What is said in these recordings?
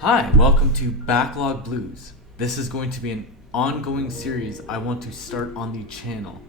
Hi, welcome to Backlog Blues. This is going to be an ongoing series I want to start on the channel.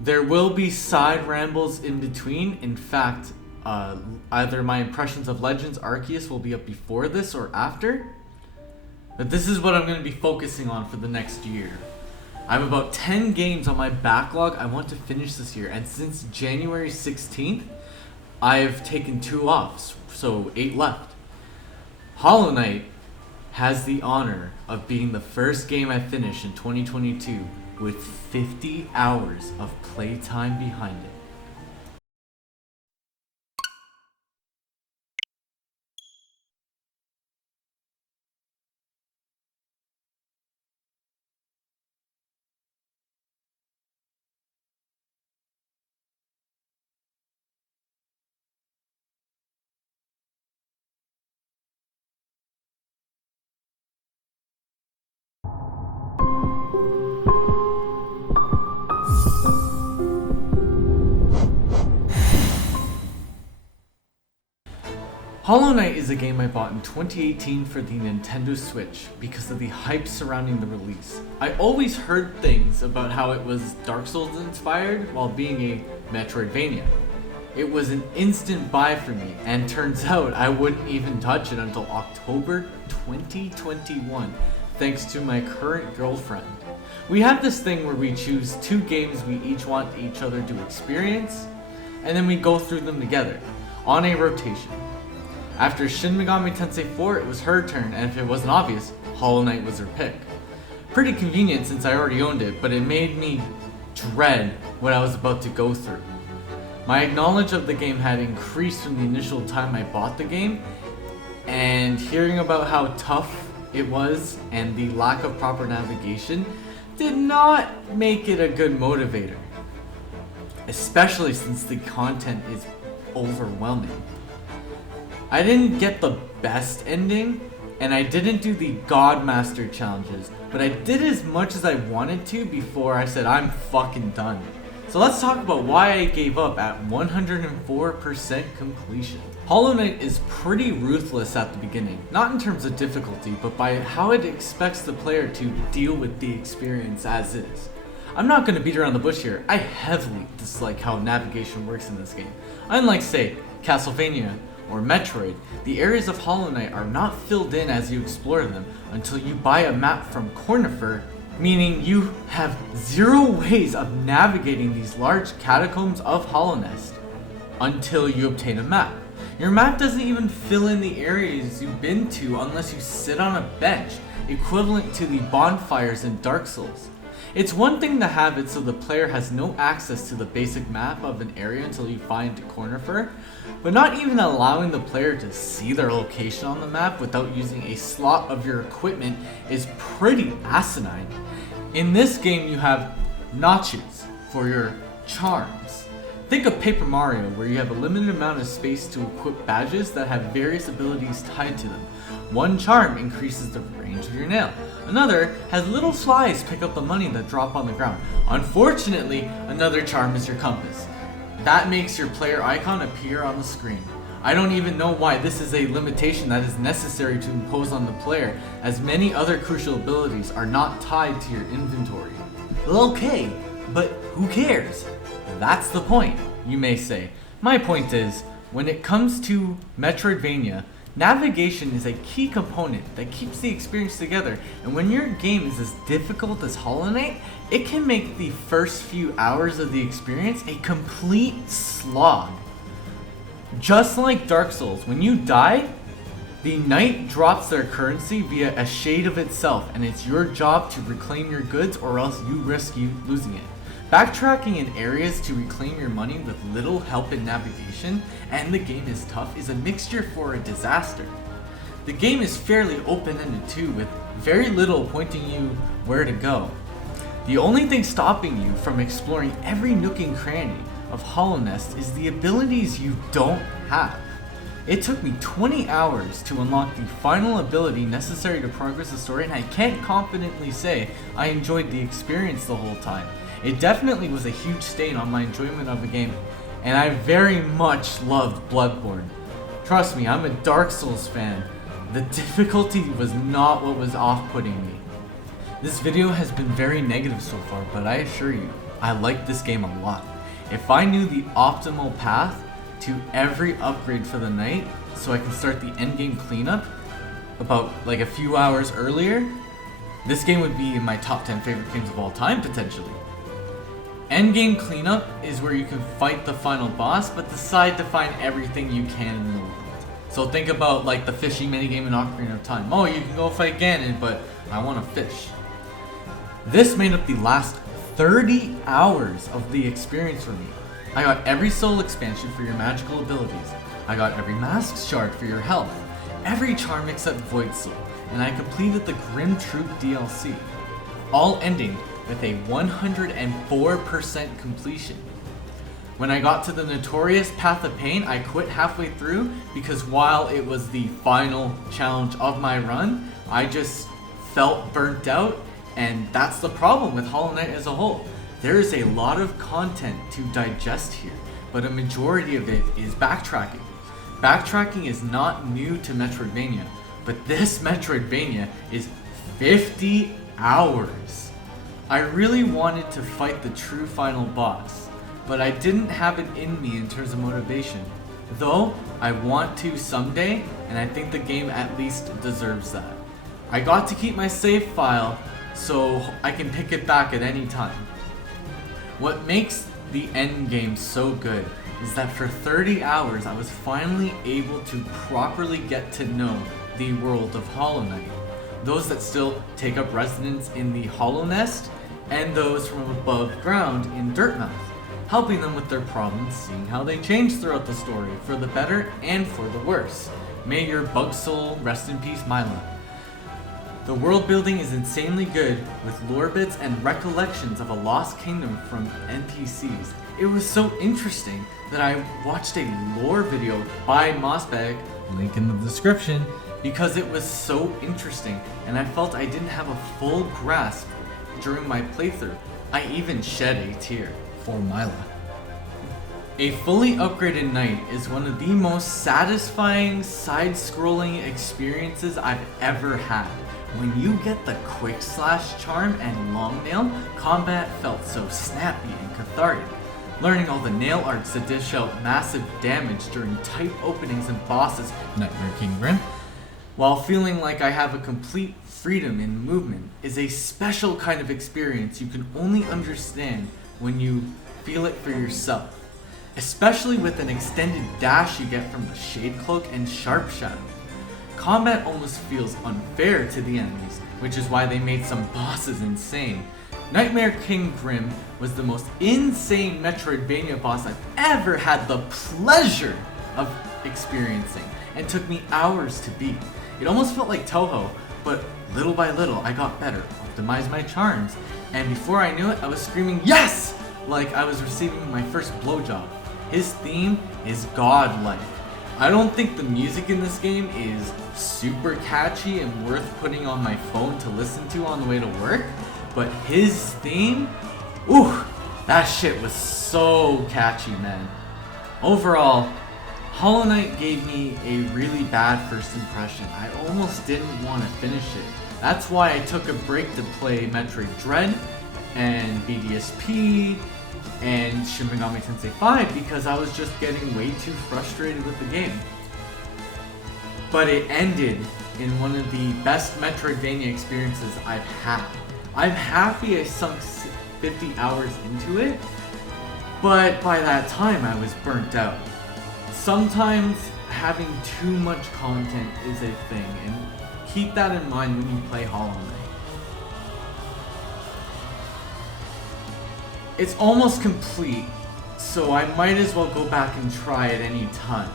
There will be side rambles in between. In fact, either my impressions of Legends Arceus will be up before this or after. But this is what I'm going to be focusing on for the next year. I have about 10 games on my backlog I want to finish this year, and since January 16th, I've taken 2 off, so 8 left. Hollow Knight has the honor of being the first game I finish in 2022 with 50 hours of playtime behind it. Hollow Knight is a game I bought in 2018 for the Nintendo Switch because of the hype surrounding the release. I always heard things about how it was Dark Souls inspired while being a Metroidvania. It was an instant buy for me, and turns out I wouldn't even touch it until October 2021 thanks to my current girlfriend. We have this thing where we choose 2 games we each want each other to experience, and then we go through them together on a rotation. After Shin Megami Tensei 4, it was her turn, and if it wasn't obvious, Hollow Knight was her pick. Pretty convenient since I already owned it, but it made me dread what I was about to go through. My knowledge of the game had increased from the initial time I bought the game, and hearing about how tough it was and the lack of proper navigation did not make it a good motivator, especially since the content is overwhelming. I didn't get the best ending, and I didn't do the Godmaster challenges, but I did as much as I wanted to before I said I'm fucking done. So let's talk about why I gave up at 104% completion. Hollow Knight is pretty ruthless at the beginning, not in terms of difficulty, but by how it expects the player to deal with the experience as is. I'm not going to beat around the bush here. I heavily dislike how navigation works in this game. Unlike, say, Castlevania or Metroid, the areas of Hollow Knight are not filled in as you explore them until you buy a map from Cornifer, meaning you have 0 ways of navigating these large catacombs of Hollow Nest until you obtain a map. Your map doesn't even fill in the areas you've been to unless you sit on a bench, equivalent to the bonfires in Dark Souls. It's one thing to have it so the player has no access to the basic map of an area until you find Cornifer, but not even allowing the player to see their location on the map without using a slot of your equipment is pretty asinine. In this game you have notches for your charms. Think of Paper Mario, where you have a limited amount of space to equip badges that have various abilities tied to them. One charm increases the range of your nail. Another has little flies pick up the money that drop on the ground. Unfortunately, another charm is your compass. That makes your player icon appear on the screen. I don't even know why this is a limitation that is necessary to impose on the player, as many other crucial abilities are not tied to your inventory. Well, okay, but who cares? That's the point, you may say. My point is, when it comes to Metroidvania, navigation is a key component that keeps the experience together, and when your game is as difficult as Hollow Knight, it can make the first few hours of the experience a complete slog. Just like Dark Souls, when you die, the knight drops their currency via a shade of itself, and it's your job to reclaim your goods or else you risk losing it. Backtracking in areas to reclaim your money with little help in navigation, and the game is tough, is a mixture for a disaster. The game is fairly open-ended too, with very little pointing you where to go. The only thing stopping you from exploring every nook and cranny of Hollow Nest is the abilities you don't have. It took me 20 hours to unlock the final ability necessary to progress the story, and I can't confidently say I enjoyed the experience the whole time. It definitely was a huge stain on my enjoyment of the game, and I very much loved Bloodborne. Trust me, I'm a Dark Souls fan, The difficulty was not what was off-putting me. This video has been very negative so far, but I assure you, I like this game a lot. If I knew the optimal path to every upgrade for the night, so I can start the endgame cleanup about like a few hours earlier, this game would be in my top 10 favorite games of all time, potentially. Endgame cleanup is where you can fight the final boss, but decide to find everything you can in the world. So think about like the fishing minigame in Ocarina of Time. Oh, you can go fight Ganon, but I want to fish. This made up the last 30 hours of the experience for me. I got every soul expansion for your magical abilities. I got every mask shard for your health, every charm except Void Soul, and I completed the Grim Troop DLC, all ending with a 104% completion. When I got to the notorious Path of Pain, I quit halfway through because while it was the final challenge of my run, I just felt burnt out, and that's the problem with Hollow Knight as a whole. There is a lot of content to digest here, but a majority of it is backtracking. Backtracking is not new to Metroidvania, but this Metroidvania is 50 hours. I really wanted to fight the true final boss, but I didn't have it in me in terms of motivation. Though, I want to someday, and I think the game at least deserves that. I got to keep my save file, so I can pick it back at any time. What makes the end game so good is that for 30 hours I was finally able to properly get to know the world of Hollow Knight. Those that still take up residence in the Hollow Nest, and those from above ground in Dirtmouth, helping them with their problems, seeing how they change throughout the story, for the better and for the worse. May your bug soul rest in peace, Mila. The world building is insanely good, with lore bits and recollections of a lost kingdom from NPCs. It was so interesting that I watched a lore video by Mossbag, link in the description, because it was so interesting and I felt I didn't have a full grasp during my playthrough. I even shed a tear for Mila. A fully upgraded knight is one of the most satisfying side-scrolling experiences I've ever had. When you get the quick slash charm and long nail, combat felt so snappy and cathartic. Learning all the nail arts that dish out massive damage during tight openings and bosses, Nightmare King Grim, while feeling like I have a complete freedom in movement, is a special kind of experience you can only understand when you feel it for yourself. Especially with an extended dash you get from the Shade Cloak and Sharp Shadow. Combat almost feels unfair to the enemies, which is why they made some bosses insane. Nightmare King Grim was the most insane Metroidvania boss I've ever had the pleasure of experiencing, and took me hours to beat. It almost felt like Toho, but little by little I got better, optimized my charms, and before I knew it I was screaming YES! Like I was receiving my first blowjob. His theme is godlike. I don't think the music in this game is super catchy and worth putting on my phone to listen to on the way to work, but his theme, ooh, that shit was so catchy, man. Overall, Hollow Knight gave me a really bad first impression. I almost didn't want to finish it. That's why I took a break to play Metroid Dread and BDSP and Shin Megami Tensei 5 because I was just getting way too frustrated with the game. But it ended in one of the best Metroidvania experiences I've had. I'm happy I sunk 50 hours into it, but by that time I was burnt out. Sometimes having too much content is a thing, and keep that in mind when you play Hollow Knight. It's almost complete, so I might as well go back and try it any time.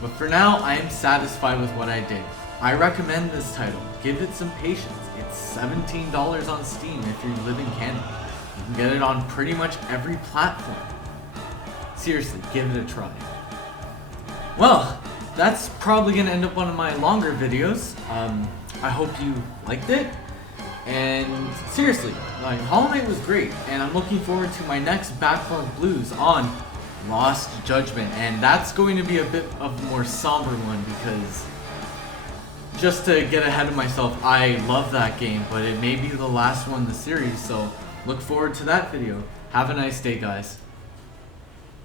But for now, I am satisfied with what I did. I recommend this title. Give it some patience. It's $17 on Steam if you live in Canada. You can get it on pretty much every platform. Seriously, give it a try. Well, that's probably going to end up one of my longer videos. I hope you liked it. And seriously, like, Hollow Knight was great, and I'm looking forward to my next Backlog Blues on Lost Judgment, and that's going to be a bit of a more somber one because just to get ahead of myself, I love that game, but it may be the last one in the series, so look forward to that video. Have a nice day, guys.